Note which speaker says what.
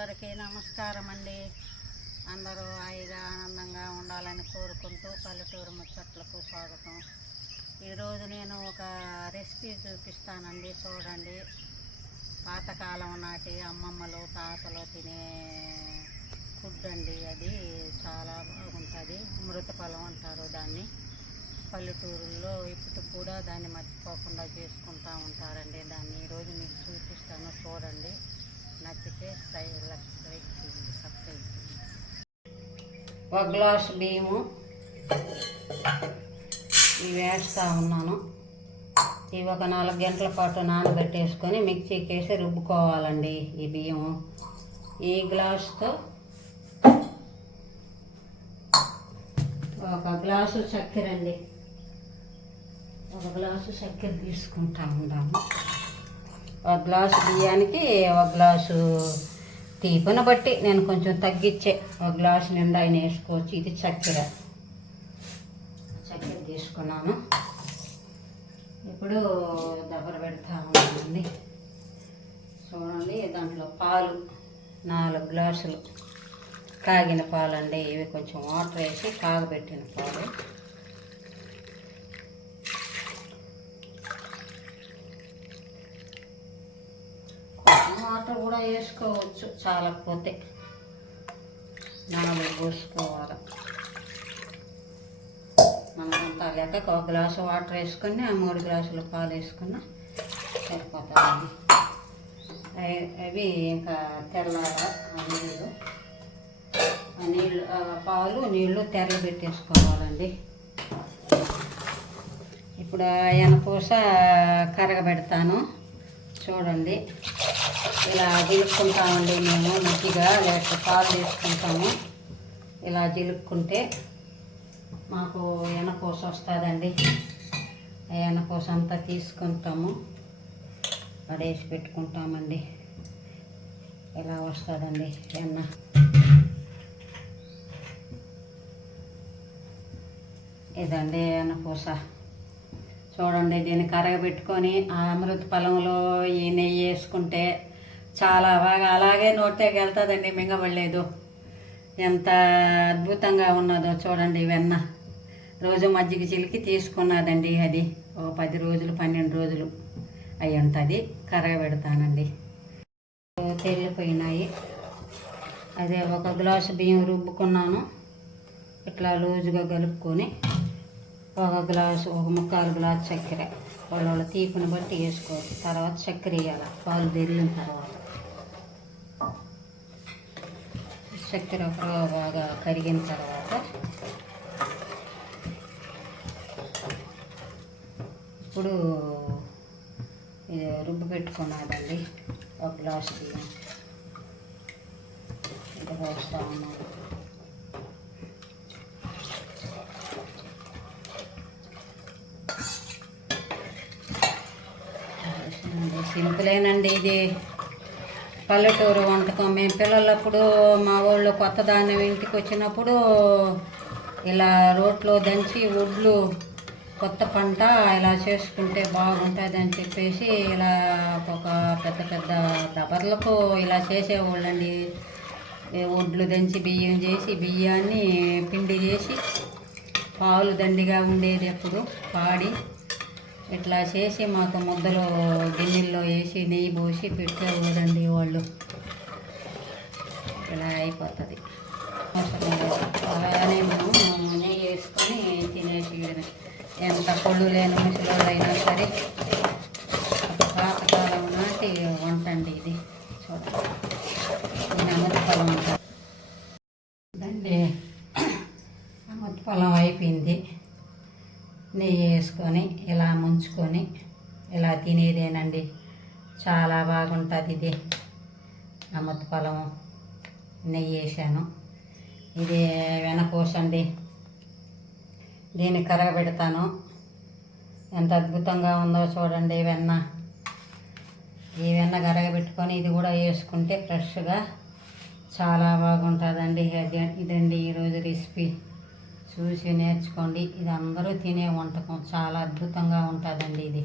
Speaker 1: అందరికీ నమస్కారం అండి అందరూ హాయిగా ఆనందంగా ఉండాలని కోరుకుంటూ పల్లెటూరు ముచ్చట్లకు స్వాగతం. ఈరోజు నేను ఒక రెసిపీ చూపిస్తానండి చూడండి. పాతకాలం నాటి అమ్మమ్మలు తాతలు తినే ఫుడ్ అండి అది. చాలా బాగుంటుంది. అమృతఫలం అంటారు దాన్ని. పల్లెటూరుల్లో ఇప్పుడు కూడా దాన్ని మర్చిపోకుండా చేసుకుంటూ ఉంటారండి దాన్ని. ఈరోజు మీకు చూపిస్తాను చూడండి. నచ్చితే సబ్స్క్రైబ్ ఒక గ్లాస్ బియ్యము. ఇవి వేస్తూ ఉన్నాను. ఇవి ఒక నాలుగు గంటల పాటు నానబెట్టేసుకొని మిక్సీకి వేసి రుబ్బుకోవాలండి ఈ బియ్యము. ఈ గ్లాస్తో ఒక గ్లాసు చక్కెర అండి ఒక గ్లాసు చక్కెర తీసుకుంటా ఉన్నాము ఒక గ్లాసు బియ్యానికి ఒక గ్లాసు తీపును బట్టి నేను కొంచెం తగ్గించే. ఒక గ్లాసు నిండా ఆయన వేసుకోవచ్చు. ఇది చక్కెర. చక్కెర తీసుకున్నాను. ఇప్పుడు దబ్బర పెడతా ఉన్నానండి. చూడండి దాంట్లో పాలు నాలుగు గ్లాసులు. కాగిన పాలండి ఇవి కొంచెం వాటర్ వేసి కాగబెట్టిన పాలు కొంచెం వాటర్ కూడా వేసుకోవచ్చు. చాలకపోతే నాలుగు పోసుకోవాలి. మనం అంత లేక ఒక గ్లాసు వాటర్ వేసుకొని ఆ మూడు గ్లాసులు పాలు వేసుకున్న సరిపోతుంది అవి- అవి ఇంకా తెల్లార నీళ్ళు? ఆ నీళ్ళు పాలు నీళ్ళు తెరలు పెట్టేసుకోవాలండి. ఇప్పుడు ఎనపూస కరగబెడతాను. చూడండి. ఇలా జిలుక్కుంటామండి మేము మజ్జిగ లేకపోతే పాలు తీసుకుంటాము. ఇలా జిలుక్కుంటే మాకు ఎనకోస వస్తుందండి. ఎనకోస అంతా తీసుకుంటాము. పడేసి పెట్టుకుంటామండి. ఇలా వస్తుందండి ఎన్న ఇదండి ఎనకోస చూడండి దీన్ని కరగబెట్టుకొని ఆ అమృత పొలంలో ఈ నెయ్యి వేసుకుంటే చాలా బాగా అలాగే నోటేకి వెళ్తుందండి మింగబడలేదు. ఎంత అద్భుతంగా ఉన్నదో చూడండి వెన్న. రోజు మజ్జిగ చిలికి తీసుకున్నదండి అది. ఓ పది రోజులు పన్నెండు రోజులు అయి ఉంటుంది కరగబెడతానండి. తెల్లిపోయినాయి అదే ఒక గ్లాసు బియ్యం రుబ్బుకున్నాను. ఇట్లా లూజుగా కలుపుకొని ఒక గ్లాసు ఒక ముక్కాలు గ్లాసు చక్కెర. వాళ్ళ వాళ్ళ తీపిని బట్టి వేసుకోవచ్చు తర్వాత చక్కెర వేయాలి. పాలు తెరిగిన తర్వాత. చక్కెర ఒక బాగా కరిగిన తర్వాత ఇప్పుడు ఇది రుబ్బు పెట్టుకున్నాదండి. ఒక గ్లాసు బియ్యం ఇది పోస్తా ఉన్నాను సింపులేనండి ఇది. పల్లెటూరు వంటకం. మేము పిల్లలప్పుడు మా వాళ్ళు కొత్త ధాన్యం ఇంటికి వచ్చినప్పుడు ఇలా రోట్లో దంచి వడ్లు కొత్త పంట ఇలా చేసుకుంటే బాగుంటుంది అని చెప్పేసి ఇలా ఒక పెద్ద పెద్ద దబర్లకు ఇలా చేసేవాళ్ళండి. వడ్లు ఒడ్లు దంచి బియ్యం చేసి బియ్యాన్ని పిండి చేసి పాలు దండిగా ఉండేది ఎప్పుడు. పాడి ఇట్లా చేసి మాకు ముద్దలో గిన్నెల్లో వేసి నెయ్యి పోసి పెట్టేవారండి వాళ్ళు. ఇలా అయిపోతుంది. అలానే మేము నెయ్యి వేసుకొని తినేసి ఎంత పళ్ళు లేని ముసలోళ్ళైనా సరే పాతకాలం నాటి వంట అండి ఇది. చూడండి. దీని అమృతఫలం అంటారు అమృతఫలం అయిపోయింది. నెయ్యి వేసుకొని ఇలా ముంచుకొని ఇలా తినేదేనండి. చాలా బాగుంటుంది ఇది. అమృత పొలము నెయ్యి వేసాను. ఇది వెనకోసండి. దీన్ని కరగబెడతాను. ఎంత అద్భుతంగా ఉందో చూడండి వెన్న. ఈ వెన్న కరగబెట్టుకొని ఇది కూడా వేసుకుంటే ఫ్రెష్గా చాలా బాగుంటుందండి. ఇదండి ఈరోజు రెసిపీ. చూసి నేర్చుకోండి. ఇది అందరూ తినే వంటకం. చాలా అద్భుతంగా ఉంటుందండి ఇది.